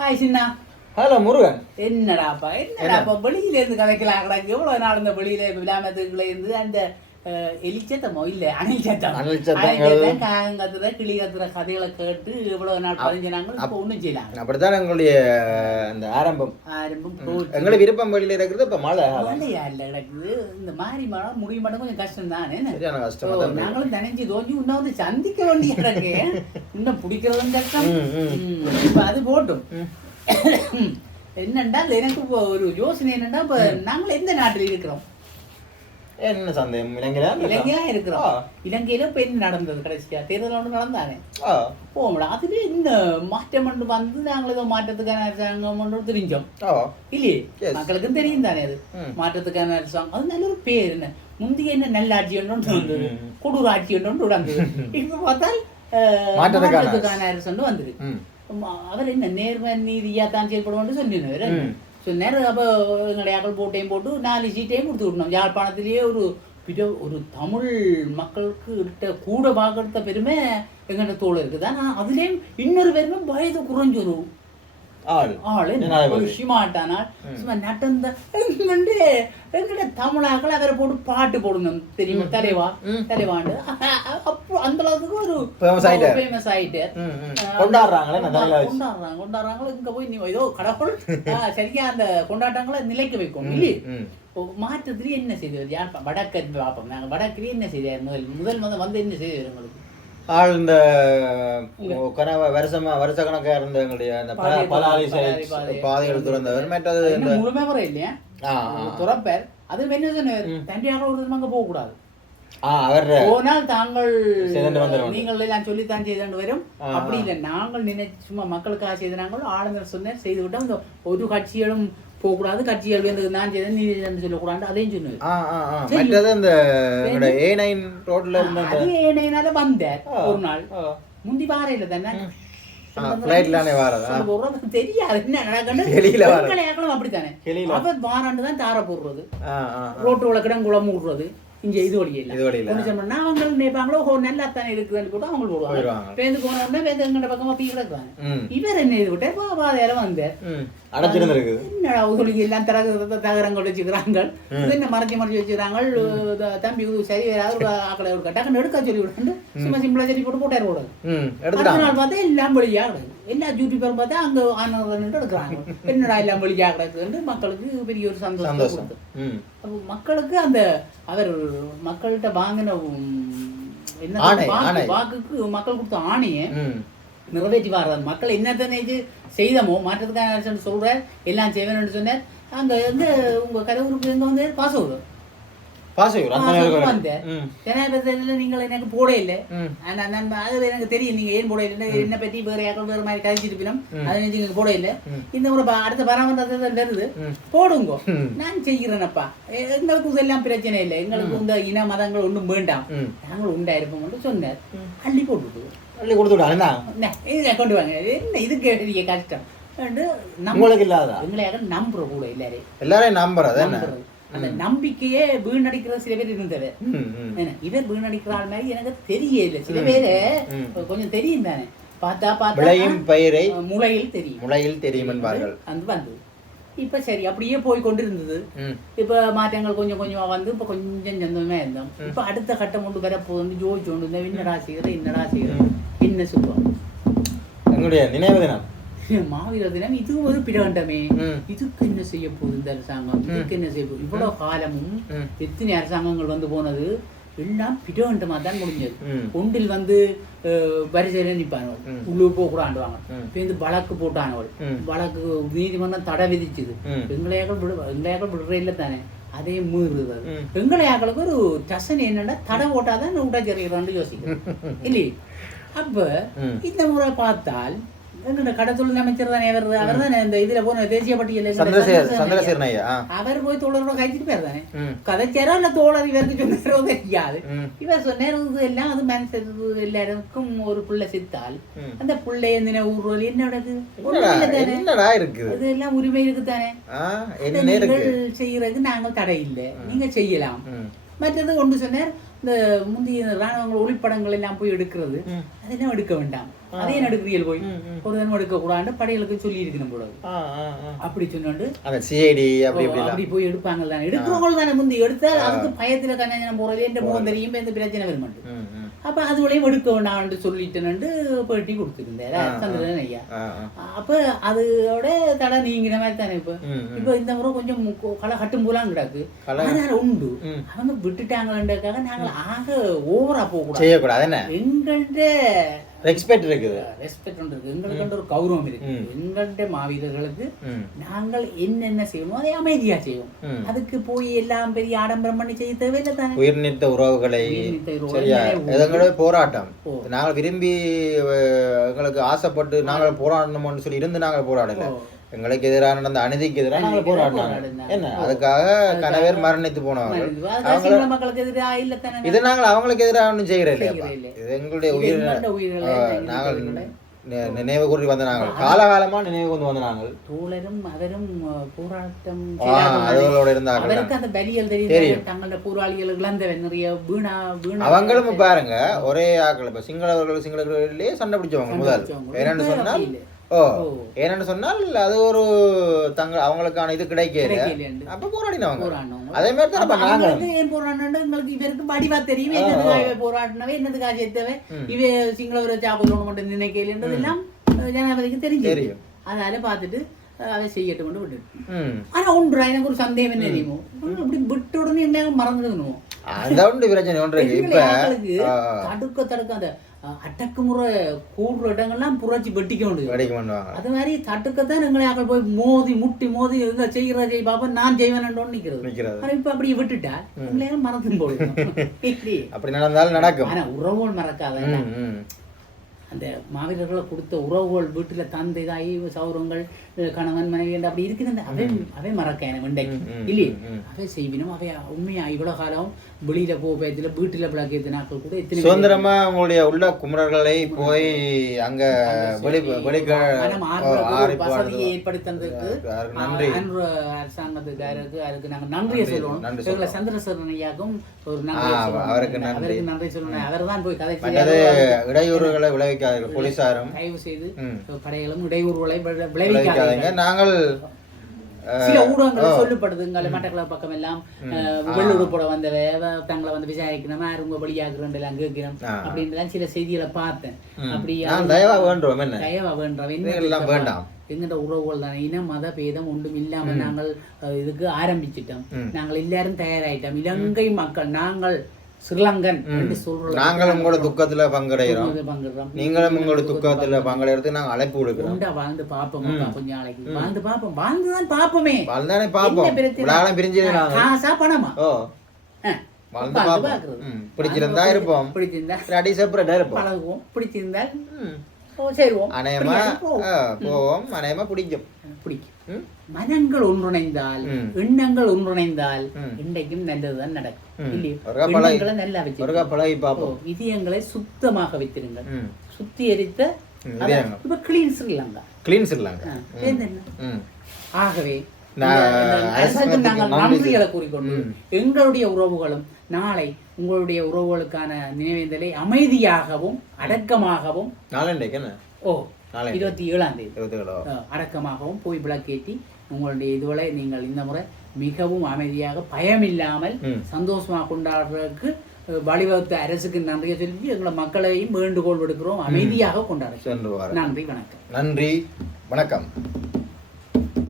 Hi Chinna. Hello Murugan. என்னடாப்பா என்னடாப்பா வெளியில இருந்து கதைக்கலாம் கிடக்கு. எவ்வளவு நாள் இந்த வெளியில விழாமத்துக்குள்ள இருந்து அந்த அஹ், எலிச்சத்தமோ இல்ல அணில் சத்தம் அணில் சத்தங்கள். காகம் கத்துற கிளி கத்துற கதைகளை கேட்டு எவ்வளவு நாள் பதிஞ்சாங்க இப்ப ஒண்ணும் செய்யலாம் அப்படித்தான் எங்களுடைய அந்த ஆரம்பம் ஆரம்பம் போச்சு. எங்களை விருப்பம் வெளியில இருக்கிறது இப்ப மழை. மழையா இல்ல கிடக்குது இந்த மாறி மழை முடிய மாட்டோம் கொஞ்சம் கஷ்டம் தானே கஷ்டமா. நாங்களும் தனிஞ்சு தோஞ்சி இன்னும் வந்து சந்திக்க வேண்டிய கிடக்கு இன்னும் பிடிக்கிறதும் கஷ்டம் இப்ப அது போட்டும் என்னண்டா எனக்கு இப்போ ஒரு யோசனை என்னன்னா இப்ப நாங்கள் எந்த நாட்டில் இருக்கிறோம் என்ன சந்தேகம்? இலங்கையா இலங்கையா இருக்கிறோம். இலங்கையில இப்ப என்ன நடந்தது? கடைசியா? தேர்தல் ஒன்று நடந்தானே? போகல அதுல இந்த மாற்றம் ஒன்று வந்து நாங்கள் ஏதோ மாற்றத்துக்கான அரசாங்கம் ஒன்று தெரிஞ்சோம் இல்லையே. மக்களுக்கும் தெரியும் தானே அது. மாற்றத்துக்கான அரசாங்கம் அது நல்ல ஒரு பேர் என்ன முந்தைய என்ன நல்ல ஆட்சி ஒன்று வந்தது. கொடூர ஆட்சி ஒன்று வந்தது இப்ப பார்த்தால் மாற்றத்துக்கான அரசு ஒன்று வந்தது அவர் என்ன நேர்ம நீதியா தான் செயல்படுவோம்னு சொன்னினார் ம். சொன்னார் அப்போ எங்களுடைய அகல் போட்டையும் போட்டு நாலு சீட்டையும் கொடுத்து விடணும் யாழ்ப்பாணத்திலேயே ஒரு பிட ஒரு தமிழ் மக்களுக்கு கிட்ட கூட பார்க்கறத பெருமை எங்கள்கிட்ட தோல் இருக்குது ஆனால் அதுலேயும் இன்னொரு பெருமை வயது குறைஞ்சொரு ஆள் ஆளு சிமாட்டானால் சும்மா நடந்த எங்கண்டு எங்கட தமிழாக்கள் அவரை போட்டு பாட்டு போடணும் தெரியுமா தலைவா. தலைவாண்டு அந்த அளவுக்கு ஒரு. ஃபேமஸ் ஆயிட்டு ம், ம். கொண்டாடுறாங்களே. கொண்டாடுறாங்க. கொண்டாடுறாங்க இங்க போய் நீ ஏதோ கடவுள் சரியா அந்த கொண்டாட்டங்களை நிலைக்க வைக்கும் இல்லையே? ம். இப்போ மாற்றத்திலேயே என்ன செய்தது யார் வடக்கு பார்ப்போம் நாங்கள் வடக்கிலேயே என்ன செய்தார்? முதல் முதல் முதல் வந்து என்ன செய்தார் உங்களுக்கு? ஆள் இந்த கனவ வருஷமா வருஷ கணக்கா இருந்த எங்களுடைய அந்த பல பாதை- பல பாதை- ஆலை பாதை- பாதைகள் திறந்தவர். மற்றது இந்த இன்னும் முழுமை முறை இல்லையா. துறப்பார். அது என்ன சொன்னார் தண்டியாக ஒரு விதமாக போக கூடாது ஆ அவர் போனால் தாங்கள் செய்துண்டு. நீங்கள் எல்லாம் சொல்லித்தான் செய்து வரும். அப்படி இல்லை. நாங்கள் நினைச்சு சும்மா மக்களுக்காக செய்தாங்களோ ஆளுநர் சொன்னார் செய்து விட்டோம். இந்த ஒரு கட்சிகளும் போகக்கூடாது. கட்சிகள் வந்து நான் செய்தேன் நீ செய்தேன்னு சொல்லக்கூடாது. அதையும் இந்த எங்களுடைய ஏ நைன் ரோட்ல அந்த அது ஏனையினால வந்தார் ஆ. ஒரு நாள். முந்தி வாரையில தானே? அப்படித்தானே. அவர் வாராண்டு தான் தார போடுறது. ரோட்டு குளம் விடுறது இங்க இது வழி இல்லை இது வழியில. ஒண்ணு சொன்னா அவங்க நினைப்பாங்களோ ஓ நல்லா தானே இருக்குதுன்னு போட்டு அவங்க போடுவாங்க. பேருந்து போன உடனே பேருந்து எங்கட பக்கமா பீ கிடக்குறாங்க ம். இவர் என்ன இது விட்டார் பா பாதையில வந்தார் ம். அடைச்சிருந்துருக்குது என்னடா உதவி எல்லாம் தரக தகரங்கள் வச்சுக்கிறாங்க. என்ன மறைச்சு மறைச்சு வச்சுக்கிறாங்க. தம்பி சரி ஒரு ஆக்களை ஒரு டக்குன்னு எடுக்க சொல்லி விடாண்டு சும்மா சிம்பிளா சரி போட்டு போட்டார் போடுறது ம். அடுத்த நாள் பார்த்தா எல்லாம் வெளியா கிடக்கு. எல்லா யூடியூபரும் பார்த்தா அங்க ஆனவர்கள் எடுக்கிறாங்க. என்னடா எல்லாம் வெளியா கிடக்குன்னு மக்களுக்கு பெரிய ஒரு சந்தோஷம். கொடுத்து. அப்போ மக்களுக்கு அந்த அவர் மக்கள்கிட்ட வாங்கின என்ன. வாக்குக்கு மக்கள் கொடுத்த ஆணையை நிறைவேற்றி வர்றாரு மக்கள் என்னத்தனை இது செய்தமோ மாற்றத்துக்கான சொல்றார் எல்லாம் செய்வேன்னு சொன்னார். அங்க எங்க உங்க கரூருக்கு எங்க வந்து பாசூர் பாசையூர் அந்த நேரம் வந்தேன் ஜனாதிபதியில நீங்கள் எனக்கு போட இல்லை. ம். ஆனா நம்ம அது எனக்கு தெரியும். நீங்க ஏன் போட இல்லை? என்ன பத்தி வேற யாரும் வேற மாதிரி கழிச்சிருப்பினும் அதை நீங்க போட இல்லை. ம். இந்த ப- அடுத்த பராமரிப்பு வருது. போடுங்க. நான் செய்கிறேனப்பா. எங்களுக்கு இதெல்லாம் பிரச்சனை இல்லை. எங்களுக்கு இந்த இன மதங்கள் ஒன்றும் வேண்டாம். நாங்கள் உண்டாயிருப்போம் என்று சொன்னார். அள்ளி போட்டுட்டு அள்ளி கொடுத்து விட்டாங்க என்ன, இதுல கொண்டு வாங்க. என்ன இதுக்கு பெரிய கஷ்டம். உங்களுக்கு இல்லாதா எங்களையாக நம்புற கூட எல்லாரையும் எல்லாரையும் நம்புறது. அந்த நம்பிக்கையே வீணடிக்கிற சில பேர் என்ன, இவர் வீணடிக்கிற ஆள் மாதிரி எனக்கு தெரியல. சில பேரு. கொஞ்சம் தெரியும் தானே. பார்த்தா பார்த்தா விளையும் பயிரை முளையில் தெரியும். முளையில் தெரியும் என்பார்கள். அது வந்தது இப்ப சரி அப்படியே போய் கொண்டிருந்தது. ம். இப்ப மாற்றங்கள் கொஞ்சம் கொஞ்சமா வந்து இப்ப கொஞ்சம் சந்தோஷமா இருந்தோம். இப்ப அடுத்த கட்டம் கொண்டு வர போகுது ஜோதிச்சு கொண்டு இருந்தேன் என்னடா செய்யறது என்னடா செய்யறது. என்ன சொல்லுவோம் எங்களுடைய நினைவு தினம். மாவீரர் தினம் இது ஒரு பிரகண்டமே இதுக்கு என்ன செய்ய போகுது இந்த அரசாங்கம்? இதுக்கு என்ன செய்ய போகுது? இவ்வளவு காலமும் எத்தனை அரசாங்கங்கள் வந்து போனது? எல்லாம் பிரகண்டமா தான் முடிஞ்சது. ஒன்றில் வந்து வரிசையில நிப்பானவள் ம். உள்ளூர் போக்குறாண்டுவாங்க. ம். இப்போ வந்து வழக்கு போட்டானவள். வழக்கு நீதிமன்றம் தடை விதிச்சுது. எங்களையாக்கள் விடு எங்களையாக்கள் விடுற இல்லை தானே. அதே மீறுது அது. ம். எங்களையாக்களுக்கு ஒரு டசன் என்னன்னா தடை போட்டாதான் விட்டாச்சரிக்கிறான்னு யோசிக்கிறோம் இல்லையே? அப்ப. இந்த முறை பார்த்தால் எங்களோட கடத்தொழில் அமைச்சர் தானே அவர்? அவர் தானே இந்த இதுல போன தேசிய சந்திரசேகர் சந்திரசேகரன் ஐயா அவர் போய் தோழரோட கைச்சிட்டு போயிருந்தானே ம். கதைச்சாரோ இல்ல தோழர் இவருக்கு சொன்னாரோ தெரியாது. இவர் சொன்னார் இது எல்லாம் அது மனசு எல்லாருக்கும் ஒரு புள்ள சித்தால். அந்த என்னோடது என்னடா தானே? என்னடா இருக்குது? அது எல்லாம் உரிமை இருக்கு. தானே நீங்கள் செய்யறதுக்கு நாங்கள் தடை இல்லை. நீங்க செய்யலாம். மற்றது ஒன்று சொன்னார் இந்த முந்தைய ராணுவங்கள் ஒளிப்படங்கள் எல்லாம் போய் எடுக்கிறது அதெல்லாம் எடுக்க வேண்டாம். அதையும் எடுக்கிறீர்கள் போய்? ஒரு தினம் எடுக்க கூடாது படைகளுக்கு சொல்லி இருக்கணும் ஆ. அப்படி சொன்னாண்டு அப்படி போய் எடுப்பாங்க தானே எடுக்கிறவங்க தானே முந்தி எடுத்தால் அதுக்கு பயத்துல கண்ணஞ்சனம் போறது என்ற முகம் தெரியும் எந்த பிரச்சனை வர மாட்டேன் ம், ம். அப்ப அதுவளையும் எடுக்க வேண்டாம்னு சொல்லிட்டேன்னு பேட்டி கொடுத்துருந்தேன் சந்திரன் ஐயா. அப்ப அதோட தடை நீங்கின மாதிரி தானே இப்ப. இப்ப இந்த முறை கொஞ்சம் களை கட்டும் போலாம் கிடக்கு அதனால உண்டு. அவங்க விட்டுட்டாங்களன்றதுக்காக நாங்கள் ஆக ஓவரா போக கூடாது செய்யக்கூடாது என்ன எங்கள்கிட்ட ரெஸ்பெக்ட் இருக்குது. ரெஸ்பெக்ட் இருக்கு எங்களுக்கு ஒரு கௌரவம் இருக்கு எங்கள்கிட்ட மாவீரர்களுக்கு நாங்கள் என்னென்ன செய்யணுமோ அதை அமைதியா செய்வோம். அதுக்கு போய் எல்லாம் பெரிய ஆடம்பரம் பண்ணி செய்ய தேவையில்லை தானே. உயிர் நீத்த உறவுகளை உயிர்நீத்த உறவுகளை சரியா போராட்டம். நாங்கள் விரும்பி எங்களுக்கு ஆசைப்பட்டு நாங்கள் போராடணும்னு சொல்லி இருந்து நாங்கள் போராடல. எங்களுக்கு எதிராக நடந்த அநீதிக்கு எதிராக நாங்கள் போராடினாங்க. என்ன? அதுக்காக கணவர் மரணித்து தானே இது நாங்கள் அவங்களுக்கு எதிராக ஒன்றும் செய்கிறோம் இல்லையாப்பா இல்லை. இது எங்களுடைய உயிர் நாங்கள் நினைவு கூறி வந்த நாங்கள். காலகாலமா நினைவு கொண்டு வந்த நாங்கள். தோழரும் அவரும் போராட்டம். அதுகளோட இருந்தார்கள். அவருக்கு அந்த பலியல் தெரியும். தங்களோட போராளிகள் இழந்தவன் நிறைய வீணா வீணா அவங்களும் பாருங்க ஒரே ஆக்கள் இப்ப சிங்களவர்கள் சிங்களர்களே சண்டை பிடிச்சவங்க முதல். இப்ப சொன்னால். ஓ. ஏன்னு சொன்னால் அது ஒரு தங்க அவங்களுக்கான இது கிடைக்கல. அப்ப போராடினவங்க. அதே மாதிரி தான் நாங்க ஏன் போராடினாண்டு எங்களுக்கு இவருக்கு வடிவா தெரியும். என்னதுக்காக போராடினவே என்னதுக்காக சேர்த்தவே இவ சிங்களவரை சாப்பிடணும் மட்டும் நினைக்கலன்றதெல்லாம் அஹ், ஜனாதிபதிக்கு தெரிஞ்சு தெரியும். அதனால பார்த்துட்டு அதை செய்யட்டும் கொண்டு விட்டு ஆனா ஒன்றா எனக்கு ஒரு சந்தேகம் என்ன தெரியுமோ? இப்படி விட்ட உடனே என்ன மறந்துடணும் அந்த உண்டு பிரச்சனை ஒன்று இப்ப தடுக்க தடுக்க அந்த அடக்குமுறை கூடுற இடங்கள்லாம் புரட்சி வெட்டிக்க முடியும் வெடிக்க பண்ணுவாங்க அது மாதிரி தட்டுக்கத்தான் எங்களை ஆக்கள் போய் மோதி முட்டி மோதி எங்க செய்கிற செய் பாப்பா நான் செய்வேன் நிக்கிறது. நிக்கிறது. ஆனா இப்ப அப்படியே விட்டுட்டா எங்களையும் மறந்து இப்படி. அப்படி நடந்தாலும் நடக்கும். ஆனா உறவுகள் மறக்காத. அந்த மாவீரர்களை கொடுத்த உறவுகள் வீட்டுல தந்தை தாய் சௌரங்கள் கணவன் மனைவி என்று அப்படி இருக்கிறது அவை அவை மறக்க எனக்கு ம், இல்லையே. அவை செய்வினும் அவை உண்மையா இவ்வளவு காலம் வெளியில போ பேத்துல வீட்டுல பிளாக்கியது நாட்கள் கூட எத்தனை சுதந்திரமா உங்களுடைய உள்ள குமரர்களை போய் அங்க வெளி வெளிக்க மனம் ஓ, ஆறுற ஒரு ஆறி வசதியை போனது ஏற்படுத்தி தந்ததுக்கு அதுக்கு நன்றி. அரசாங்கத்துக்காரருக்கு அதுக்கு நாங்க நன்றியை சொல்லணும். நன்றி எங்களை சந்திரசேகரன் ஐயாக்கும் ஒரு நன்றி. அவருக்கு நன்றி. சொல்லணும். அவர் தான் போய் கதை இடையூறுகளை விளைவிக்காதீர்கள். போலீசாரும் தயவு செய்து. படைகளும் இடையூறுகளை விளை- விளைவிக்காதீங்க. நாங்கள் சில ஊடகங்கள் சொல்லப்படுது. இங்கால மட்டக்களப்பு பக்கம் எல்லாம் வெள்ளுடுப்பட வந்தவ அவ தங்களை வந்து விசாரிக்கணும். யாருங்க வெளியாக்குறோம் எல்லாம் கேட்கிறோம். ஆ. அப்படின்லாம் சில செய்திகளை பார்த்தேன். அப்படி தயவா வேண்டுவோம் என்ன? தயவா வேண்டாம் என்ன? வேண்டாம். எங்கட உறவுகள் தானே. இன மத பேதம் ஒன்றும் இல்லாம நாங்கள் இதுக்கு ஆரம்பிச்சிட்டோம். நாங்கள் எல்லாரும் தயாராயிட்டோம். இலங்கை மக்கள் நாங்கள் ஸ்ரீலங்கன் என்று சொல்றோம் நாங்களும் உங்களோட துக்கத்துல பங்கடைகிறோம் நீங்களும் உங்களோட துக்கத்துல பங்கடைறதுக்கு நாங்கள் அழைப்பு கொடுக்கிறோம். உண்டா வாழ்ந்து பாப்போம் கொஞ்ச நாளைக்கு. வாழ்ந்து பாப்போம் வாழ்ந்துதான் பாப்போமே வாழ்ந்தானே பிரச்சனை? விழாலாம் பிரிஞ்சு காசா பணமா? ஓ. வாழ்ந்து உட்கார்ந்து பார்ப்போம். பார்க்கிறது. ம், பிடிச்சிருந்தா இருப்போம். பிடிச்சிருந்தா இல்லாட்டி செப்பரேட்டா இருப்போம். பழகுவோம். ஓ சேருவோம் அநேகமா பிடிக்காட்டி போவோம். ஆ, போவோம். அநேகமா பிடிக்கும். பிடிக்கும்? மனங்கள் ஒன்றிணைந்தால். எண்ணங்கள் ஒன்றிணைந்தால். இன்றைக்கும் நல்லதுதான் நடக்கும். நல்லா வச்சு இதயங்களை சுத்தமாக வைத்திருங்கள். அதான் இதயங்கள். இப்ப கிளீன் ஸ்ரீலங்கா கிளீன் ஸ்ரீலங்கா ஆகவே அரசாங்கத்துக்கு நாங்கள் நன்றி நன்றிகளை கூறிக்கொண்டு எங்களுடைய உறவுகளும் நாளை உங்களுடைய உறவுகளுக்கான நினைவேந்தலை அமைதியாகவும் அடக்கமாகவும் ஓ இருபத்தி ஏழாம் தேதி. அடக்கமாகவும் போய் விளக்கேற்றி உங்களுடைய இதுவரை நீங்கள் இந்த முறை மிகவும் அமைதியாக பயமில்லாமல். சந்தோஷமாக கொண்டாடுறதுக்கு வழிவகுத்த அரசுக்கு நன்றியை சொல்லி எங்களை மக்களையும் வேண்டுகோள் விடுக்கிறோம். அமைதியாக கொண்டாட நன்றி வணக்கம். நன்றி வணக்கம்.